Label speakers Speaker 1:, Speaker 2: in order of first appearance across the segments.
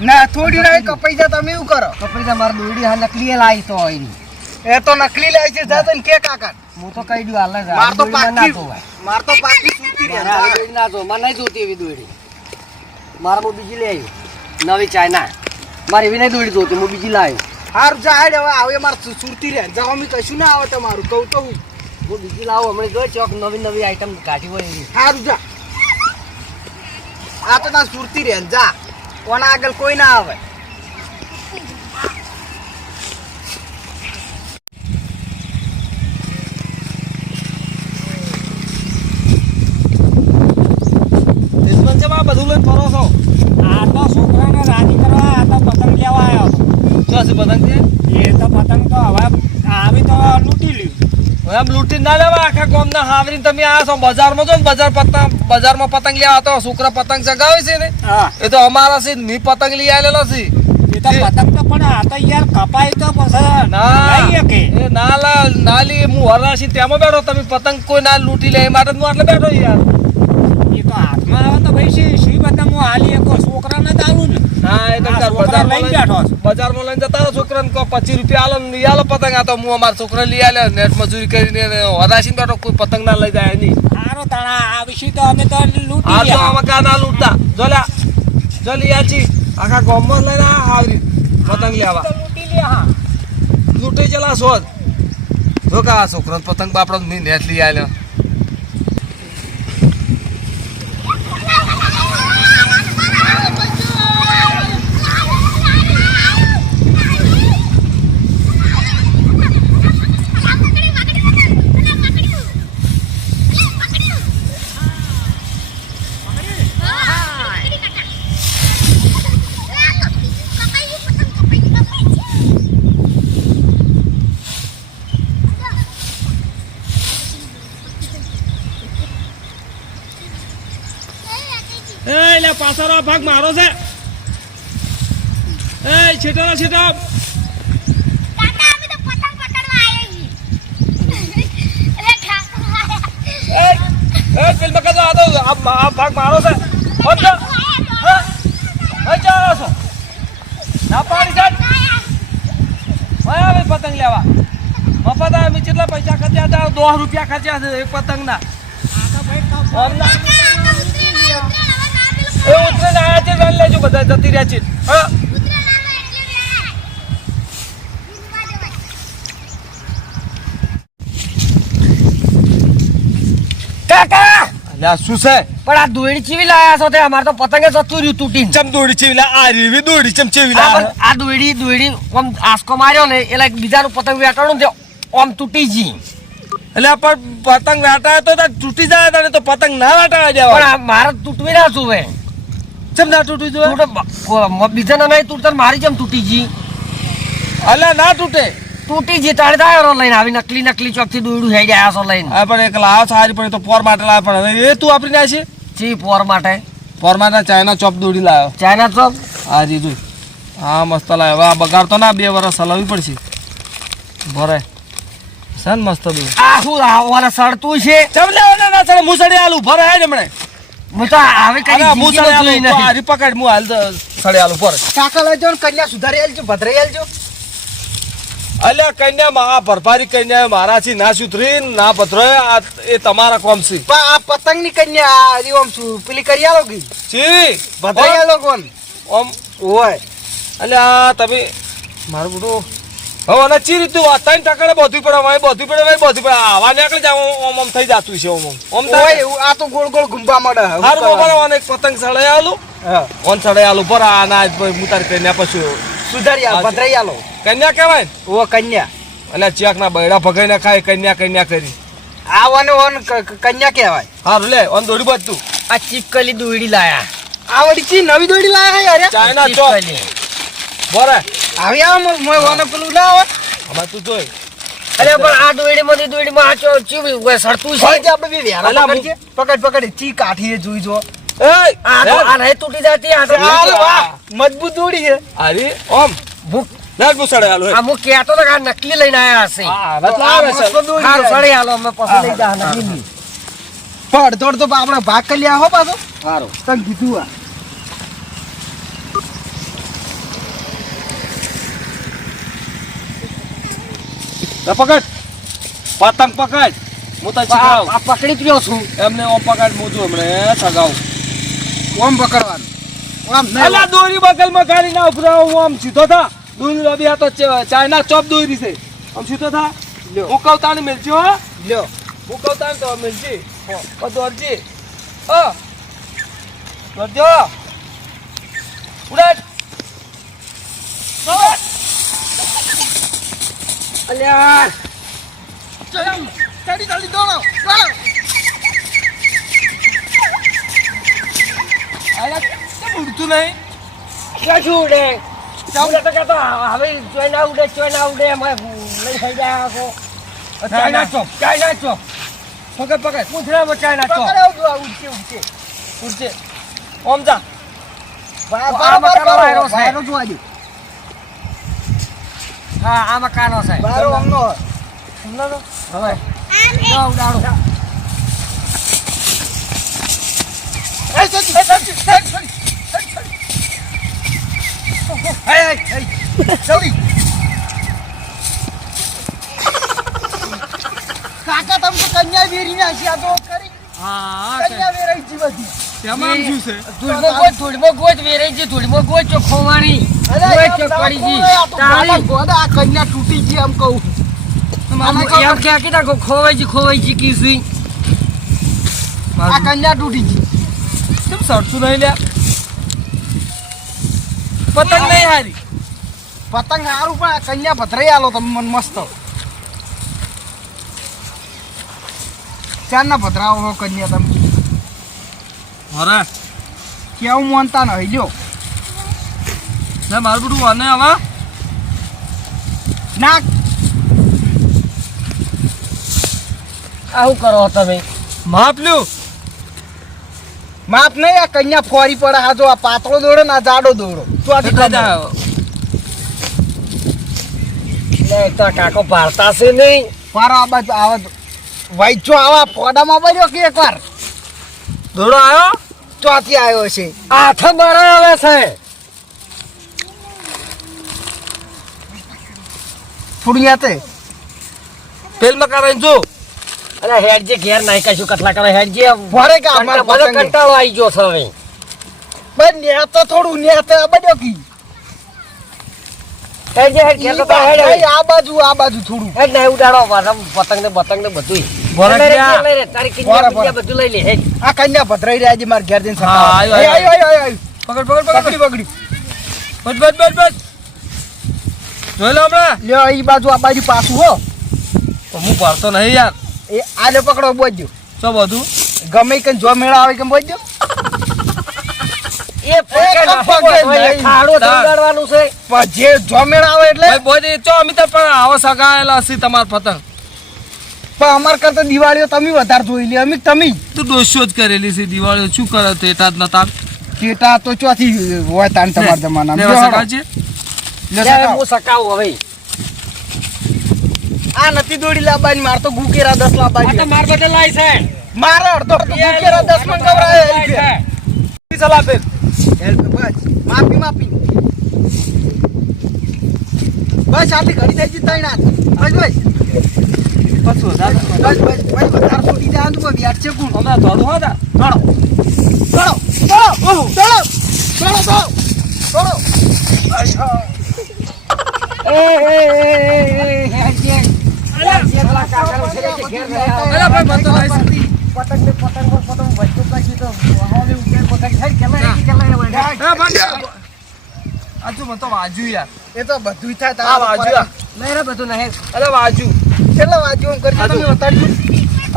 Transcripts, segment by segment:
Speaker 1: ના થોડી ના કપાઈ જા તમે એવું કરો. એ તો નકલી લાવી છે જા તને કે કાકા. માર તો પાકી માર તો પાકી સૂતી રે
Speaker 2: નવી ચાઇના મારી એવી નહીં દોડી જોતી હું બીજી લાવ્યો
Speaker 1: હારું જાડ હવે આવે માર સુરતી રે જાઓ મી કશું ના આવે તમારું કહું તો હું.
Speaker 2: હું બીજી લાવો હમણાં જો ચોક નવી નવી આઈટમ કાઢી હોય
Speaker 1: સારું જા. આ તો ના સુરતી રે જા. કોના આગળ કોઈ ના આવે.
Speaker 2: બધું લઈને ફરો છો.
Speaker 3: આ તો છોકરાને રાજી કરવા આ તો પતંગ લેવા આવ્યો.
Speaker 2: શું પતંગ છે?
Speaker 3: એ તો પતંગ તો હવે આવી તો લૂંટી લ્યું.
Speaker 2: એમ લૂંટી ના લેવા આખા ગામના હાવરીને તમે આ છો બજારમાં જો ને બજાર પતંગ બજારમાં પતંગ લેવા તો છોકરા પતંગ ચગાવે છે ને? એ તો અમારા છે ની પતંગ લઈ આવેલો છે.
Speaker 3: એ તો પતંગ તો પણ આ તો યાર કપાય તો પછી
Speaker 2: ના. એ ના લા ના હું હરાશી તેમાં બેઠો તમે પતંગ કોઈ ના લૂંટી લે એ માટે હું આટલે બેઠો યાર.
Speaker 3: એ તો હાથમાં આવે તો ભાઈ શી શી પતંગ હું હાલી શકો? છોકરાને જ આવું ને.
Speaker 2: ના એ તો બજારમાં
Speaker 3: લઈને બેઠો છે.
Speaker 2: બજારમાં લઈને જતા છોકરાને કહો પચીસ રૂપિયા આલો ને આલો પતંગ. આ તો હું અમારા છોકરા લઈ આલ્યો નેટ મજૂરી કરીને હરાશી બેઠો કોઈ પતંગ ના લઈ જાય નહીં
Speaker 3: સારો તાણા આ વિશે તો અમે તો લૂંટી
Speaker 2: આ તો આમાં કા ના લૂંટતા? જો લ્યા જો લઈ આખા ગામમાં લઈને આવરી પતંગ લેવા.
Speaker 3: લૂંટી લ્યા
Speaker 2: લૂંટી ચલા શોધ જો કા આ પતંગ બાપડો મી નેટ લઈ આલ્યો. લે પાછળનો ભાગ મારો છે. એ છેટો છેટો. પેલ મકા તો આ તો આ આ ભાગ મારો છે. ઓમ હે ચાલો છો. ના પાડી ચાલ ભાઈ આવે પતંગ લેવા. મફત અમે કેટલા પૈસા ખર્ચ્યા હતા? દસ રૂપિયા ખર્ચ્યા છે એક પતંગના. ઓમ ના એ ઉતરીને આયા છે વેલ લેજો બધા જતી રહ્યા છે. હા.
Speaker 3: કાકા!
Speaker 2: અલ્યા શું છે?
Speaker 3: પણ આ દોયડી ચીવી લાયા છો તે? અમાર તો પતંગે જતું રહ્યું તૂટીને.
Speaker 2: ચમ દોડી ચેવીલા આ રીવી દોડી ચમ
Speaker 3: આ
Speaker 2: ચેવીલા
Speaker 3: પણ આ દોયડી દોયડી આમ આસકો માર્યો ને એટલે બીજાનું પતંગ વેટાણું તે આમ તૂટી જી
Speaker 2: એટલે પણ પતંગ વાટાય તો તૂટી જાય તો પતંગ ના દેવા.
Speaker 3: મારે તૂટવી ના છું
Speaker 2: ચમ ના તૂટી
Speaker 3: કો- બીજાના નહીં તૂટતા ને મારી જેમ તૂટી જી
Speaker 2: અલ્યા ના તૂટે.
Speaker 3: તૂટી જી તારે તારો લઈને આવી નકલી નકલી ચોકથી દોયડું હેડી આવ્યા છો લઈને
Speaker 2: હા પણ એક લાવ સારી પડે તો પોર માટે લાવ પણ એ તું વાપરીને આ છે?
Speaker 3: ચી પોર માટે.
Speaker 2: પોર માટે ચાઇના ચોપ દોડી લાવ્યો
Speaker 3: ચાઇના ચોપ?
Speaker 2: હા જીજુ હા મસ્ત લાવ્યો આ બગાડ તો ના બે વર્ષ હલાવવી પડશે. ભરે. સન મસ્ત બે
Speaker 3: આ શું આવવાના સડતું છે?
Speaker 2: ચમ લેવો ને ના સડે મુસડી આલું. ભરે હે જમણે
Speaker 3: હું તો જોઈ નથી.
Speaker 2: હારી પકડ હાલ સડે
Speaker 1: કાકા લઈ કન્યા સુધારી આલજો ભદ્રાઈ આલજો.
Speaker 2: અલ્યા કન્યા મા ભરપારી કન્યા મારા ના સુધરી ના પથરો આ એ તમારા કોમ છે.
Speaker 1: પણ આ પતંગની કન્યા આ ઓમ આમ પેલી કરી આલો ગઈ
Speaker 2: છી
Speaker 1: ભદ્રાઈ આલો કોણ?
Speaker 2: ઓમ.
Speaker 1: ઓય.
Speaker 2: અલ્યા તમે મારું બધું હવે અને ચી રીતું આ ત્રણ ટકાડે બધું પડે ભાઈ બધું પડે ભાઈ બધું પડે. આવા નીકળી જાય ઓમ ઓમ થઈ જતું છે ઓમ ઓમ. ઓમ થાય
Speaker 1: આ તો ગોળ ગોળ ઘુંબા મળે
Speaker 2: હારું
Speaker 1: શું
Speaker 2: બપોરે પતંગ સળે આલું.
Speaker 1: હા.
Speaker 2: ઓન સળે આલું પર આ ના હું તારી કન્યા પછી
Speaker 1: સુધારી આલો ભદ્રાઈ આલો.
Speaker 2: કન્યા કહેવાય?
Speaker 1: ઓ કન્યા.
Speaker 2: એટલે ચેક ના બૈડા ભગાઈ ના ખાય કન્યા કન્યા કરી.
Speaker 1: આ ઓન ક- કન્યા કહેવાય.
Speaker 2: હારું લે ઓન દોડી બાજ તું.
Speaker 3: આ ચીપકલી દોડી લાયા.
Speaker 1: આ વળી ચી નવી દોડી લાયા હે અરે?
Speaker 2: ચાઇના ચોક.
Speaker 3: ચીપકલી.
Speaker 2: બોરે
Speaker 1: આવી આવ મોય વાનો પેલું ના આવે
Speaker 2: અમાર તું જોઈ.
Speaker 3: અરે પણ આ દોયડીમાંથી દોયડીમાં માં આચો ચીવી ઉગે સરતું છે.
Speaker 1: આપણે બી વેરા. પકડ પકડ. ચી કાઠીએ જોઈ જો.
Speaker 2: એય,
Speaker 3: આ તો આ રહે તૂટી જાતી આ તો
Speaker 1: વાહ મજબૂત દોડી છે.
Speaker 2: અરે ઓમ.
Speaker 3: ભૂખ
Speaker 2: ના પૂછડે હાલો
Speaker 3: આ હું કહેતો તો કે આ નકલી લઈને આયા હશે.
Speaker 2: હા છે
Speaker 1: દોડી.
Speaker 3: સળી હાલો અમે પછી લઈ જા નકલી
Speaker 1: પડ દોડ તો આપણે ભાગ કરી લ્યા હો પાછો.
Speaker 3: હારું.
Speaker 1: તને કીધું આ.
Speaker 2: પકડ. પતંગ પકડ. હું તને શીખવાડું.
Speaker 3: આ પકડી જ રહ્યો છું.
Speaker 2: એમને ઓમ પકડ હું જો હમણે સગાવું
Speaker 1: ઓમ પકડવાનું. ઓમ નહીં.
Speaker 2: દોરી બગલમાં કાઢી ના ઉભરાવો હું આમ સીધો થા. દોરી રબી આ તો ચાઇના ચોપ દોરી છે. આમ સીધો થા.
Speaker 1: લ્યો.
Speaker 2: હું કહું તાને મિલજો હો.
Speaker 1: લ્યો.
Speaker 2: હું કહું તાને તો મિલજી. ઓ દોરજી. ઓ. દોરજો. ઉડાડ
Speaker 3: અલ્યા.
Speaker 1: ચડી ચડી દોડો દોડો
Speaker 2: આયા કેમ ઉડતું નહીં
Speaker 3: ક્યાં છું ઉડે ઉડે તો કહેતો હવે ચોય ના ઉડે ચોય ના ઉડે એમાં લઈ થઈ જાય આખો. ચાઇના ચોપ ચાઇના ચોપ
Speaker 2: પકડ પકડ.
Speaker 3: પૂછડામાં ચાઇના ચોપ
Speaker 1: આ ઉડશે ઉડશે.
Speaker 2: ઉડશે. ઓમ જા.
Speaker 1: બરાબર
Speaker 3: છે.
Speaker 1: વાયરો જોવા દે.
Speaker 3: હા આ મકાનો છે.
Speaker 1: વાયરો આમનો
Speaker 3: હવે. જો ઉડાડો.
Speaker 1: એ ચડી, એ ચડી, ચડી, ચડી, ચડી, ચડી. એ, એ, એ, ચડી. કાકા તમે કન્યા વેરી નાખી આ તો કરી.
Speaker 2: હા
Speaker 1: કન્યા વેરાઈ જી બધી.
Speaker 2: તેમાં શું છે?
Speaker 3: ધૂળમાં ગોત ધૂળમાં ગોચ વેરાઈ છે ધૂળમાં ગોત ચો ખોવાની ગઈ
Speaker 1: કન્યા તૂટી ગઈ એમ કહું.
Speaker 3: એમ ક્યાં કીધા ખોવાઈ જી ખોવાઈ જી કી સુઈ.
Speaker 1: આ કન્યા તૂટી ગઈ
Speaker 2: કેમ સડતું નહીં લ્યા? પતંગ નહીં હારી.
Speaker 1: પતંગ સારું પણ આ કન્યા પથરાઈ આલો તમે મને મસ્ત. ચાર ના પથરાવો કન્યા તમે.
Speaker 2: અરે.
Speaker 1: કેવું માનતા નહીં લ્યો
Speaker 2: ના મારું બધું વાને આવા
Speaker 1: ના
Speaker 3: આવું કરો તમે.
Speaker 2: માપ લ્યો.
Speaker 1: માપ નહીં આ કન્યા ફોરી પડે આ જો આ પાતળો દોડો ને આ જાડો દોડો. તો ખબર.
Speaker 3: તો કાકો ભારતા છે નહીં.
Speaker 1: મારો આ બાજુ આવે. આવા ફોડામાં બન્યો કે એકવાર?
Speaker 2: દોડો આવ્યો
Speaker 1: ચોથી આવ્યો છે.
Speaker 3: હાથ મારા આવે છે.
Speaker 1: થોડી યાતે
Speaker 2: પેલ જો.
Speaker 3: અરે હેડજે ઘેર નાઈ કશું કટલા કરે હેડજે
Speaker 1: ભરે કે અમારે
Speaker 3: બધો કંટાળો આવી ગયો છે હવે.
Speaker 1: બસ ન્યા તો થોડું ન્યા તો બડ્યો કી.
Speaker 3: હેડજે હેડ ઘેર તો હેડ
Speaker 1: આ બાજુ આ બાજુ થોડું.
Speaker 3: હેડ ને ઉડાડો પાછા પતંગ ને બતંગ ને બધું હેડ.
Speaker 1: આ કન્યા ભદ્રાઈ રહ્યા છે મારા ઘેર જઈને
Speaker 2: હા,
Speaker 1: સતાવવા.
Speaker 2: આયો,
Speaker 1: એ,
Speaker 2: આયો,
Speaker 1: આયો, આયો, આયો.
Speaker 2: પકડ પકડ પકડ.
Speaker 1: પકડી પકડી.
Speaker 2: બસ બસ બસ બસ. જોઈ લો હમણાં.
Speaker 1: લ્યો એ બાજુ આ બાજુ પાછું હો.
Speaker 2: તો હું ભરતો નહીં યાર.
Speaker 1: એ આલે પકડો બોજ્યો
Speaker 2: શું બધું?
Speaker 1: ગમે કે જો મેળા આવે કે બોજ્યો
Speaker 3: એ. ખાડો. છે.
Speaker 1: પણ જે જો મેળા આવે એટલે?
Speaker 2: ભાઈ બોય અમે તો પણ આવો સગાયેલા છે તમાર પતંગ.
Speaker 1: પણ અમાર કરતા દિવાળીઓ તમે વધારે જોઈ લે. અમે તમે.
Speaker 2: તું ડોસ્યો જ કરેલી છે દિવાળી શું કરે તે એટા જ નતા
Speaker 1: કેટા તો ચોથી હોય તાન તમારા જમાના
Speaker 2: છે
Speaker 3: લે, હું સકાવું હવે.
Speaker 1: આ નથી દોડી લાવવાની માર તો ગુકેરા દસ
Speaker 3: આ તો
Speaker 1: લાવવાની
Speaker 3: માર બધે લાય છે.
Speaker 1: મારે અડધો ગુકેરા દસમાં ગવરાય
Speaker 2: સલાહ ફેર
Speaker 1: બસ. માફી માફી. બસ આટલી ઘડી થઈ ગઈ ત્રણ હાથ બસ. બસ બસ બસ. બસ વધારે છોડી જાય તો કોઈ વ્યાજ છે કોણ
Speaker 2: હમણાં થોડું હતા
Speaker 1: ચડો ચડો ચડો ચડો ચડો ચડો
Speaker 3: એ એ
Speaker 2: વાજુ યાર
Speaker 1: એ તો બધું થાય
Speaker 2: વાજુ.
Speaker 3: રે બધું નહીં
Speaker 2: અરે વાજુ
Speaker 1: કેટલા વાજુ કરજો તમે બતાડજો.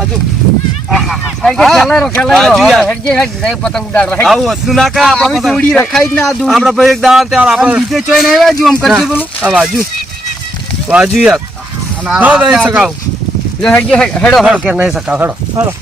Speaker 2: હજુ.
Speaker 3: હેડો કે. હેડ હેડ નહીં સકાવ હેડો.
Speaker 2: કા
Speaker 3: હેડ.